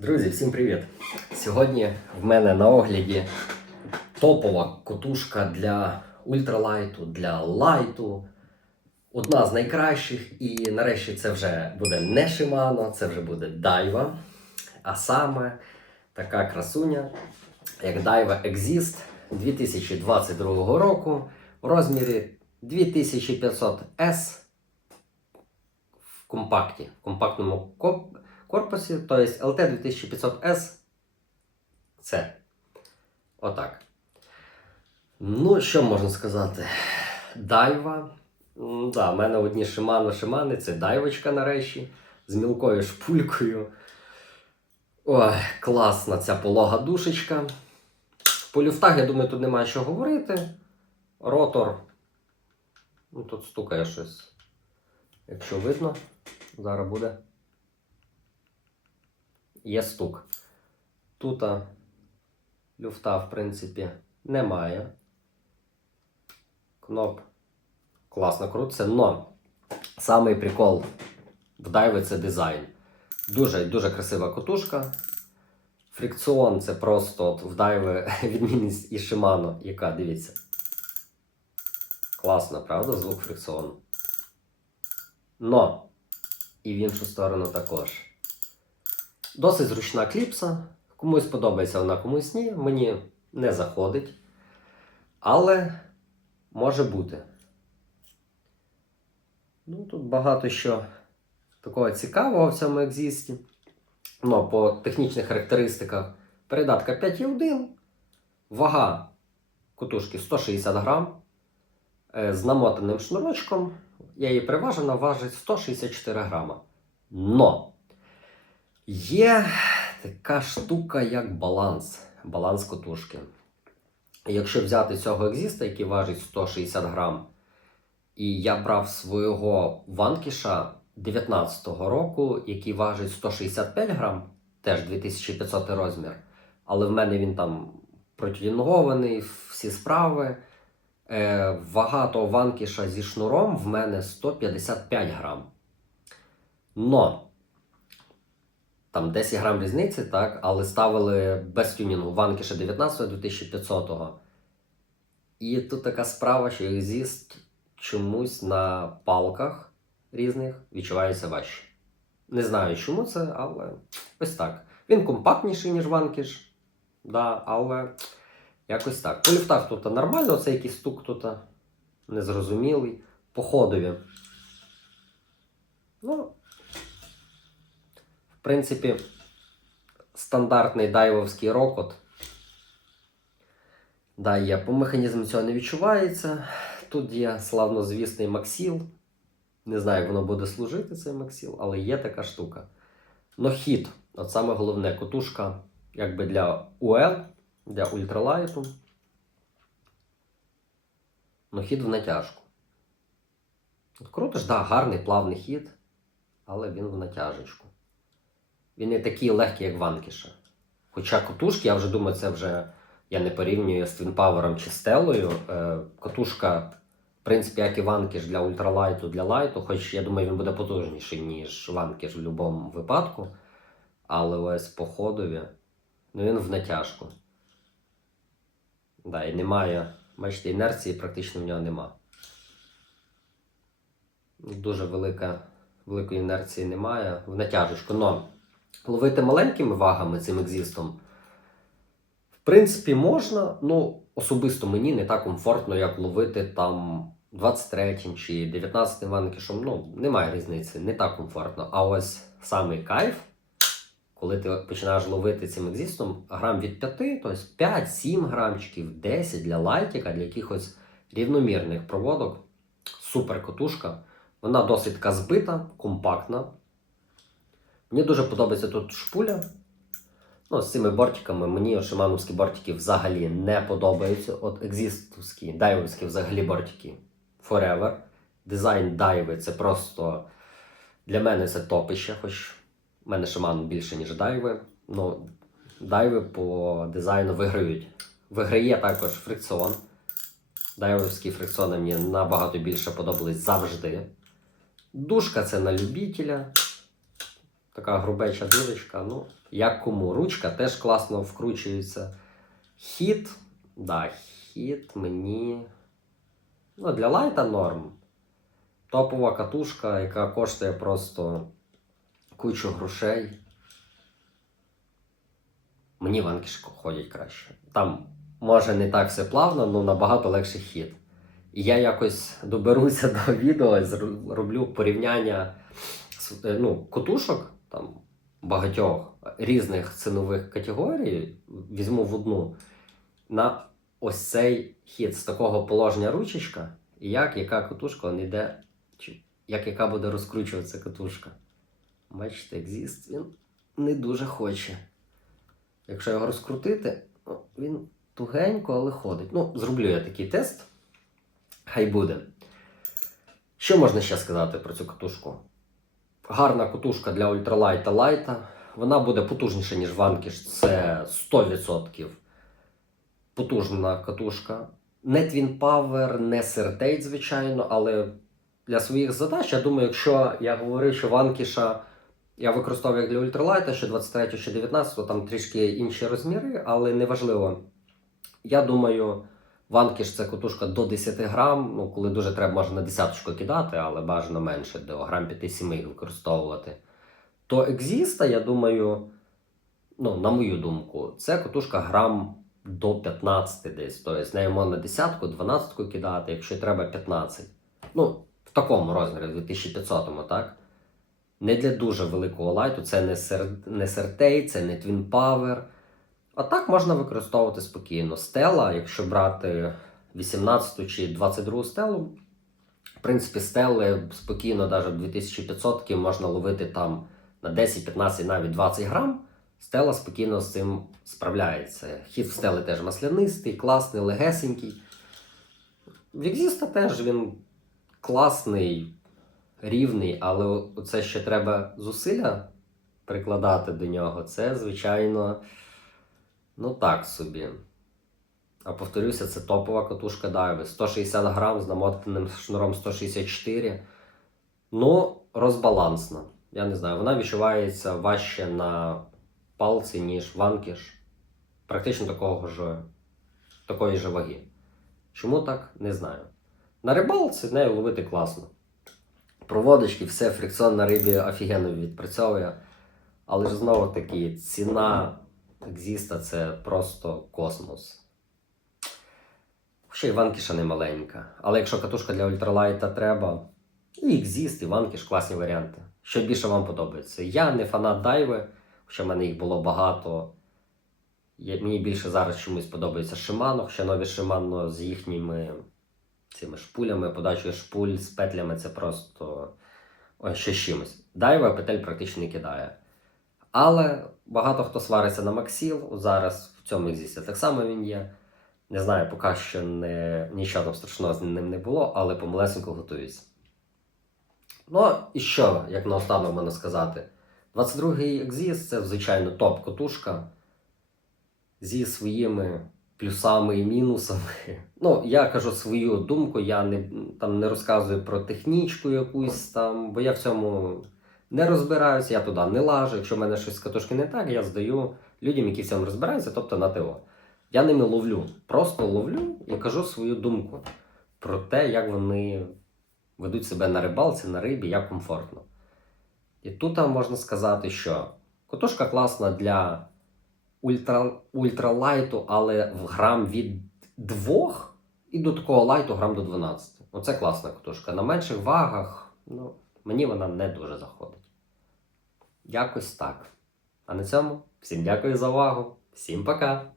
Друзі, всім привіт! Сьогодні в мене на огляді топова котушка для ультралайту, для лайту. Одна з найкращих, і нарешті це вже буде не Shimano, це вже буде Daiwa. А саме така красуня, як Daiwa Exist 2022 року в розмірі 2500S в компакті, в компактному корпусі, тобто LT 2500S. Це. Отак. Ну, що можна сказати? Дайва. М, Да, мене одні Shimano Shimano, це дайвочка нарешті з мілкою шпулькою. Ой, класна ця полога душечка. По люфтах, я думаю, тут немає що говорити. Ротор. Ну, тут стукає щось. Якщо видно, зараз буде. Є стук. Тут люфта, в принципі, немає. Кноп класно крутиться, но самий прикол в дайві це дизайн. Дуже дуже красива котушка. Фрикціон це просто от в дайві відмінність і Shimano, яка, дивіться. Класно, правда, звук фрикціону. Но і в іншу сторону також. Досить зручна кліпса. Комусь подобається вона, комусь ні. Мені не заходить. Але може бути. Ну, тут багато що такого цікавого в цьому екзісті. Ну, по технічних характеристиках передатка 5,1, вага котушки 160 грам. Е, З намотаним шнурочком. Я її приважена, важить 164 грама. Но є така штука, як баланс. Баланс котушки. Якщо взяти цього екзіста, який важить 160 грам, і я брав свого ванкіша 19-го року, який важить 165 грам, теж 2500 розмір. Але в мене він там протюнінгований, всі справи. Е, вага того ванкіша зі шнуром в мене 155 грам. Но там 10 грам різниці, так, але ставили без тюнінгу ванкіша 19 2500. І тут така справа, що екзіст чомусь на палках різних відчувається важче. Не знаю, чому це, але ось так. Він компактніший, ніж ванкіш. Да, але якось так. По ліфтах тут нормально, оцей якийсь стук тут незрозумілий. По ходові. Ну, принципі, стандартний дайвовський рокот. Да, є. По механізму цього не відчувається. Тут є славнозвісний Максіл. Не знаю, як воно буде служити, цей Максіл, але є така штука. Но хід, от саме головне, котушка якби для УЛ, для ультралайту. Но хід в натяжку. От круто ж, да, гарний плавний хід, але він в натяжечку. Він не такий легкий, як ванкіша. Хоча котушки, я вже думаю, це вже я не порівнюю з Твінпавером чи Стеллою. Е, Катушка, в принципі, як і ванкіш для ультралайту, для лайту, хоч я думаю, він буде потужніший, ніж ванкіш в будь-якому випадку. Але ось по ходові, ну він в натяжку. Да, і немає, бачите, інерції практично в нього нема. Дуже велика, великої інерції немає в натяжечку. Но ловити маленькими вагами цим екзістом. В принципі, можна, ну особисто мені не так комфортно, як ловити там 23 чи 19 ванкішом. Ну, немає різниці, не так комфортно. А ось самий кайф, коли ти починаєш ловити цим екзістом, грам від 5, тобто 5-7 грамчиків, 10 для лайтіка, для якихось рівномірних проводок. Супер котушка. Вона досить така збита, компактна. Мені дуже подобається тут шпуля. Ну, з цими бортиками мені шимановські бортики взагалі не подобаються. От екзістовські, дайвовські взагалі бортики forever. Дизайн дайви це просто для мене це топище, хоч в мене Shimano більше, ніж дайви. Ну, дайви по дизайну виграють. Виграє також фрикціон. Дайвовські фрикціони мені набагато більше подобались завжди. Душка це на любителя. Така грубеча дудочка. Ну, як кому. Ручка теж класно вкручується. Хід, да, хід мені. Ну, для лайта норм. Топова катушка, яка коштує просто кучу грошей. Мені ванкіш ходять краще. Там може не так все плавно, але набагато легший хід. І я якось доберуся до відео, роблю порівняння е, ну, котушок там багатьох різних цінових категорій, візьму в одну на ось цей хід з такого положення ручечка, як яка катушка він йде, чи як яка буде розкручуватися катушка. Бачите, екзіст він не дуже хоче. Якщо його розкрутити, ну, він тугенько, але ходить. Ну, зроблю я такий тест. Хай буде. Що можна ще сказати про цю катушку? Гарна катушка для ультралайта лайта. Вона буде потужніша, ніж ванкіш. Це 100% потужна катушка. Не Twin Power, не Sertate, звичайно, але для своїх задач, я думаю, якщо я говорив, що ванкіша я використовую як для ультралайта, що 23, що 19, там трішки інші розміри, але неважливо. Я думаю, ванкіш це катушка до 10 грам. Ну, коли дуже треба, можна на десяточку кидати, але бажано менше, до грам 5-7 їх використовувати. То екзіста, я думаю, ну, на мою думку, це катушка грам до 15 десь. Тобто з нею можна десятку, 12 кидати, якщо треба 15. Ну, в такому розмірі, в 2500, так? Не для дуже великого лайту, це не, сер... не Сертей, це не Twin Power. А так можна використовувати спокійно. Стела, якщо брати 18 чи 22 стелу, в принципі, стели спокійно, навіть в 2500 можна ловити там на 10, 15, навіть 20 грам. Стела спокійно з цим справляється. Хід в стели теж маслянистий, класний, легесенький. В Екзіста теж він класний, рівний, але це ще треба зусилля прикладати до нього. Це, звичайно, ну так собі. А повторюся, це топова катушка дайви. 160 грам з намотаним шнуром 164. Ну, розбалансна. Я не знаю, вона відчувається важче на палці, ніж ванкіш. Практично такого ж, такої ж ваги. Чому так? Не знаю. На рибалці нею ловити класно. Проводочки, все, фрикціон на рибі офігенно відпрацьовує. Але ж знову таки, ціна екзіста це просто космос. Ще й ванкіша не маленька. Але якщо катушка для ультралайта треба, і екзіст, і ванкіш класні варіанти. Що більше вам подобається. Я не фанат дайви, хоча в мене їх було багато. Мені більше зараз чомусь подобається Shimano, хоча нові Shimano з їхніми цими шпулями, подачою шпуль з петлями це просто ой, ще чимось. Дайва петель практично не кидає. Але багато хто свариться на Максіл. Зараз в цьому екзісті так само він є. Не знаю, поки що не, нічого там страшного з ним не було, але помалесенько готуюсь. Ну, і що, як наостанок можна сказати? 22-й екзіст це, звичайно, топ-котушка зі своїми плюсами і мінусами. Ну, я кажу свою думку, я не, там, не розказую про технічку якусь там, бо я в цьому не розбираюся, я туди не лажу. Якщо в мене щось з катушки не так, я здаю людям, які в цьому розбираються, тобто на ТО. Я ними ловлю. Просто ловлю і кажу свою думку про те, як вони ведуть себе на рибалці, на рибі, як комфортно. І тут можна сказати, що котушка класна для ультра, ультралайту, але в грам від 2 і до такого лайту грам до 12. Оце класна котушка. На менших вагах, ну, мені вона не дуже заходить. Якось так. А на цьому всім дякую за увагу. Всім пока!